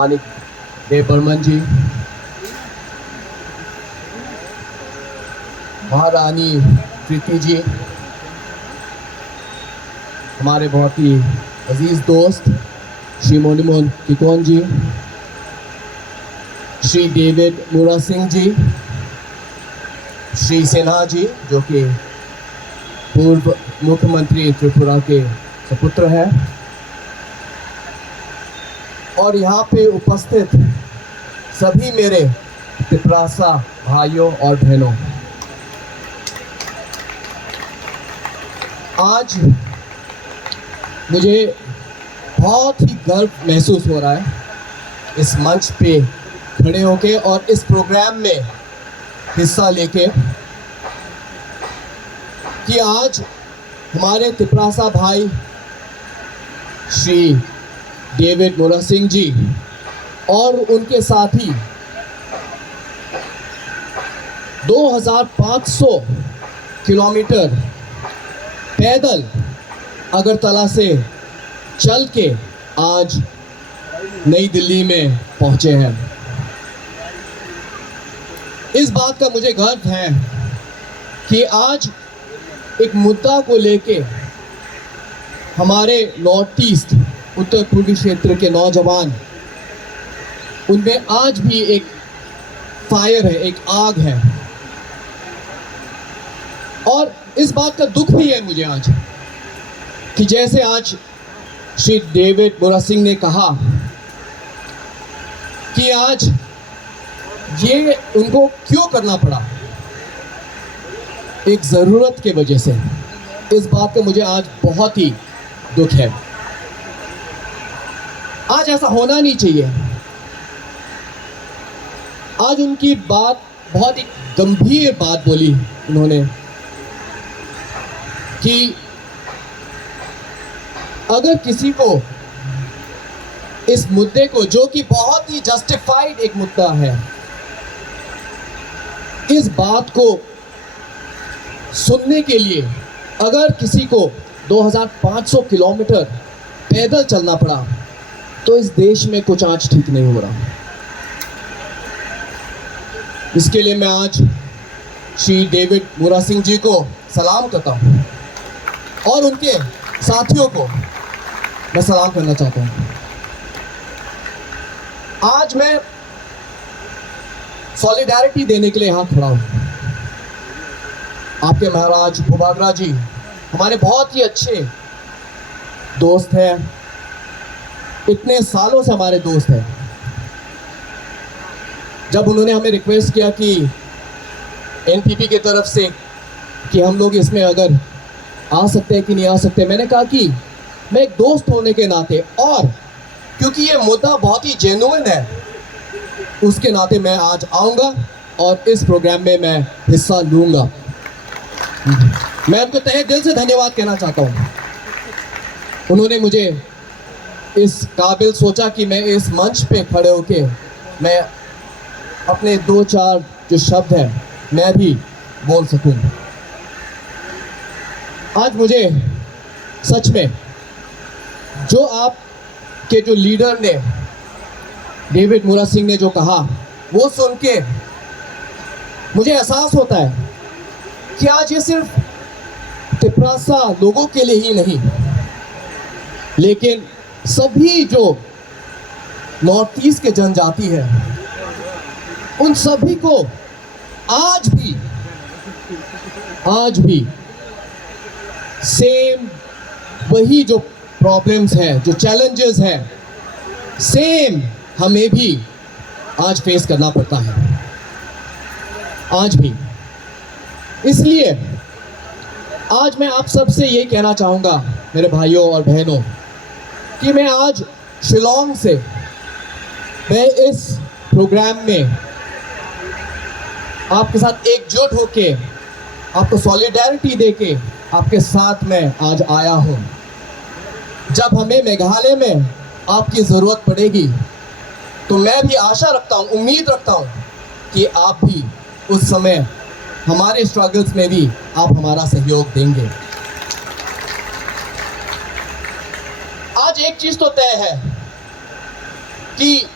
मानिक देव बर्मन जी, महारानी प्रीति जी, हमारे बहुत ही अजीज दोस्त श्री मोनिमोहन किकोन जी, श्री डेविड मुरा सिंह जी, श्री सिन्हा जी जो कि पूर्व मुख्यमंत्री त्रिपुरा के सपुत्र हैं, और यहाँ पे उपस्थित सभी मेरे त्रिपुरासा भाइयों और बहनों, आज मुझे बहुत ही गर्व महसूस हो रहा है इस मंच पे खड़े होके और इस प्रोग्राम में हिस्सा लेके कि आज हमारे त्रिपुरासा भाई श्री डेविड मुरा सिंह जी और उनके साथी 2500 किलोमीटर पैदल अगरतला से चल के आज नई दिल्ली में पहुंचे हैं। इस बात का मुझे गर्व है कि आज एक मुद्दा को लेके हमारे नॉर्थ ईस्ट उत्तर पूर्वी क्षेत्र के नौजवान, उनमें आज भी एक फायर है, एक आग है। और इस बात का दुख भी है मुझे आज कि जैसे आज श्री डेविड मुरा सिंह ने कहा कि आज ये उनको क्यों करना पड़ा, एक ज़रूरत के वजह से। इस बात का मुझे आज बहुत ही दुख है। आज ऐसा होना नहीं चाहिए। आज उनकी बात, बहुत ही गंभीर बात बोली उन्होंने कि अगर किसी को इस मुद्दे को, जो कि बहुत ही जस्टिफाइड एक मुद्दा है, इस बात को सुनने के लिए अगर किसी को 2500 किलोमीटर पैदल चलना पड़ा तो इस देश में कुछ आज ठीक नहीं हो रहा। इसके लिए मैं आज श्री डेविड मुरा सिंह जी को सलाम करता हूं और उनके साथियों को मैं सलाम करना चाहता हूं। आज मैं सॉलिडारिटी देने के लिए यहां खड़ा हूं। आपके महाराज भूभागरा जी हमारे बहुत ही अच्छे दोस्त हैं, इतने सालों से हमारे दोस्त हैं। जब उन्होंने हमें रिक्वेस्ट किया कि एनपीपी की तरफ से कि हम लोग इसमें अगर आ सकते हैं कि नहीं आ सकते, मैंने कहा कि मैं एक दोस्त होने के नाते और क्योंकि ये मुद्दा बहुत ही जेन्युइन है, उसके नाते मैं आज आऊँगा और इस प्रोग्राम में मैं हिस्सा लूँगा। मैं उनको तहे दिल से धन्यवाद कहना चाहता हूँ। उन्होंने मुझे इस काबिल सोचा कि मैं इस मंच पे खड़े होके मैं अपने 2-4 जो शब्द हैं मैं भी बोल सकूं। आज मुझे सच में जो आपके जो लीडर ने, डेविड मुरा सिंह ने जो कहा, वो सुन के मुझे एहसास होता है कि आज ये सिर्फ त्रिपुरासा लोगों के लिए ही नहीं, लेकिन सभी जो नॉर्थ ईस्ट के जनजाति है, उन सभी को आज भी सेम वही जो प्रॉब्लम्स हैं, जो चैलेंजेस हैं, सेम हमें भी आज फेस करना पड़ता है, आज भी। इसलिए आज मैं आप सबसे ये कहना चाहूँगा मेरे भाइयों और बहनों कि मैं आज शिलोंग से मैं इस प्रोग्राम में आपके साथ एकजुट होके, आपको सॉलिडारिटी देके आपके साथ में आज आया हूँ। जब हमें मेघालय में आपकी ज़रूरत पड़ेगी तो मैं भी आशा रखता हूँ, उम्मीद रखता हूँ कि आप भी उस समय हमारे स्ट्रगल्स में भी आप हमारा सहयोग देंगे। आज एक चीज़ तो तय है कि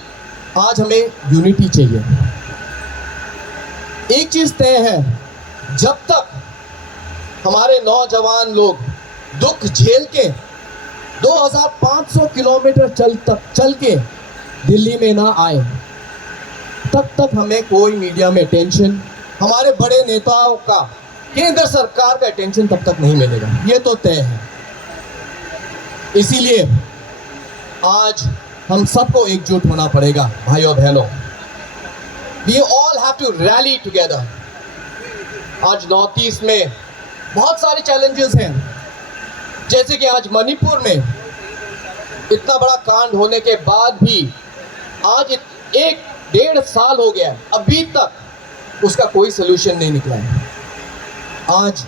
आज हमें यूनिटी चाहिए। एक चीज तय है, जब तक हमारे नौजवान लोग दुख झेल के 2500 किलोमीटर चल के दिल्ली में ना आए, तब तक हमें कोई मीडिया में अटेंशन, हमारे बड़े नेताओं का, केंद्र सरकार का अटेंशन तब तक नहीं मिलेगा। ये तो तय है। इसीलिए आज हम सबको एकजुट होना पड़ेगा भाइयों बहनों। We all have to rally together। आज नॉर्थ ईस्ट में बहुत सारे चैलेंजेस हैं, जैसे कि आज मणिपुर में इतना बड़ा कांड होने के बाद भी आज 1-1.5 साल हो गया, अभी तक उसका कोई सोल्यूशन नहीं निकला है। आज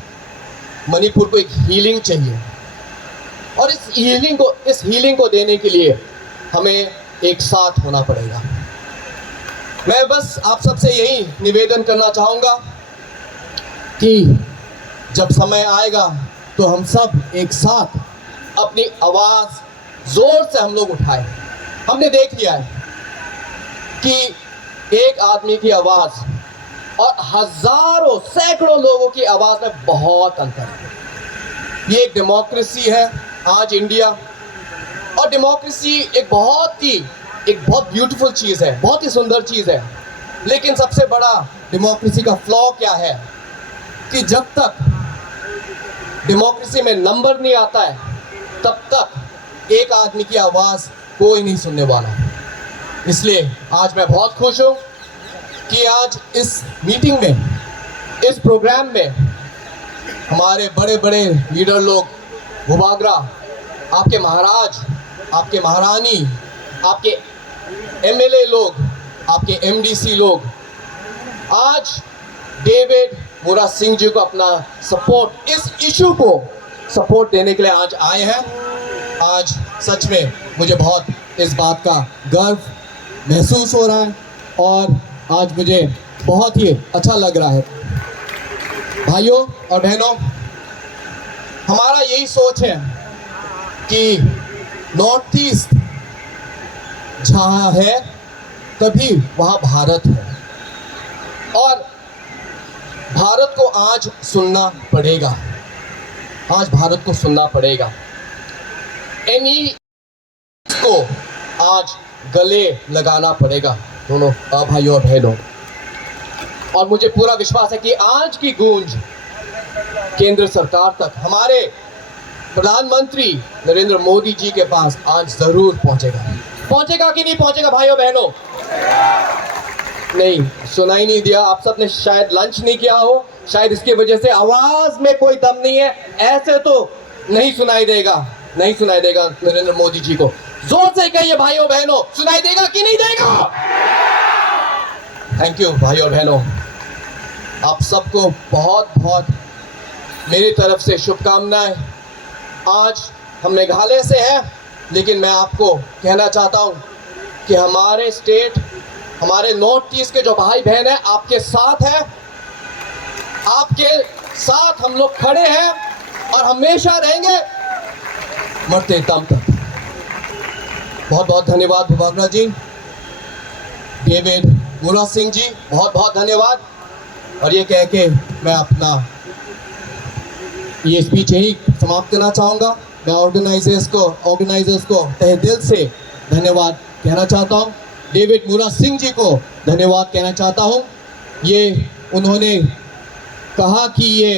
मणिपुर को एक हीलिंग चाहिए, और इस हीलिंग को देने के लिए हमें एक साथ होना पड़ेगा। मैं बस आप सबसे यही निवेदन करना चाहूँगा कि जब समय आएगा तो हम सब एक साथ अपनी आवाज़ ज़ोर से हम लोग उठाएं। हमने देख लिया है कि एक आदमी की आवाज़ और हज़ारों सैकड़ों लोगों की आवाज़ में बहुत अंतर है। ये एक डेमोक्रेसी है आज इंडिया, और डेमोक्रेसी एक बहुत ब्यूटीफुल चीज़ है, बहुत ही सुंदर चीज़ है। लेकिन सबसे बड़ा डेमोक्रेसी का फ्लॉ क्या है कि जब तक डेमोक्रेसी में नंबर नहीं आता है, तब तक एक आदमी की आवाज़ कोई नहीं सुनने वाला। इसलिए आज मैं बहुत खुश हूँ कि आज इस मीटिंग में, इस प्रोग्राम में हमारे बड़े बड़े लीडर लोग, भूभागरा, आपके महाराज, आपके महारानी, आपके एमएलए लोग, आपके एमडीसी लोग आज डेविड मुरा सिंह जी को अपना सपोर्ट, इस इशू को सपोर्ट देने के लिए आज आए हैं। आज सच में मुझे बहुत इस बात का गर्व महसूस हो रहा है, और आज मुझे बहुत ही अच्छा लग रहा है। भाइयों और बहनों, हमारा यही सोच है कि नॉर्थ ईस्ट जहाँ है तभी वहाँ भारत है, और भारत को आज सुनना पड़ेगा। आज भारत को सुनना पड़ेगा। एनी को आज गले लगाना पड़ेगा, दोनों भाइयों और बहनों। और मुझे पूरा विश्वास है कि आज की गूंज केंद्र सरकार तक, हमारे प्रधानमंत्री नरेंद्र मोदी जी के पास आज जरूर पहुंचेगा कि नहीं पहुंचेगा भाइयों बहनों? नहीं, सुनाई नहीं दिया। आप सब ने शायद लंच नहीं किया हो, शायद इसकी वजह से आवाज में कोई दम नहीं है। ऐसे तो नहीं सुनाई देगा नरेंद्र मोदी जी को। जोर से कहिए भाइयों बहनों, सुनाई देगा कि नहीं देगा? थैंक यू भाइयों बहनों, आप सबको बहुत बहुत मेरी तरफ से शुभकामनाएं। आज हम मेघालय से हैं, लेकिन मैं आपको कहना चाहता हूं कि हमारे स्टेट, हमारे नॉर्थ ईस्ट के जो भाई बहन हैं, आपके साथ हैं, आपके साथ हम लोग खड़े हैं और हमेशा रहेंगे मरते दम तक। बहुत बहुत धन्यवाद भूभागरा जी, डेविड मुरा सिंह जी, बहुत बहुत धन्यवाद। और ये कह के मैं अपना ये स्पीच यही समाप्त करना चाहूँगा। मैं ऑर्गेनाइजर्स को तहे दिल से धन्यवाद कहना चाहता हूँ। डेविड मुरा सिंह जी को धन्यवाद कहना चाहता हूँ। ये उन्होंने कहा कि ये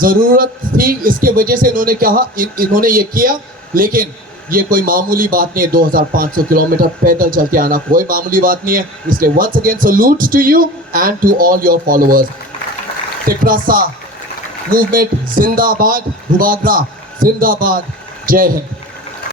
ज़रूरत थी, इसके वजह से इन्होंने ये किया, लेकिन ये कोई मामूली बात नहीं है। 2500 किलोमीटर पैदल चल के आना कोई मामूली बात नहीं है। इसलिए once again salute to you and to all your followers. Tiprasa movement जिंदाबाद, भूभागरा जिंदाबाद। जय हिंद।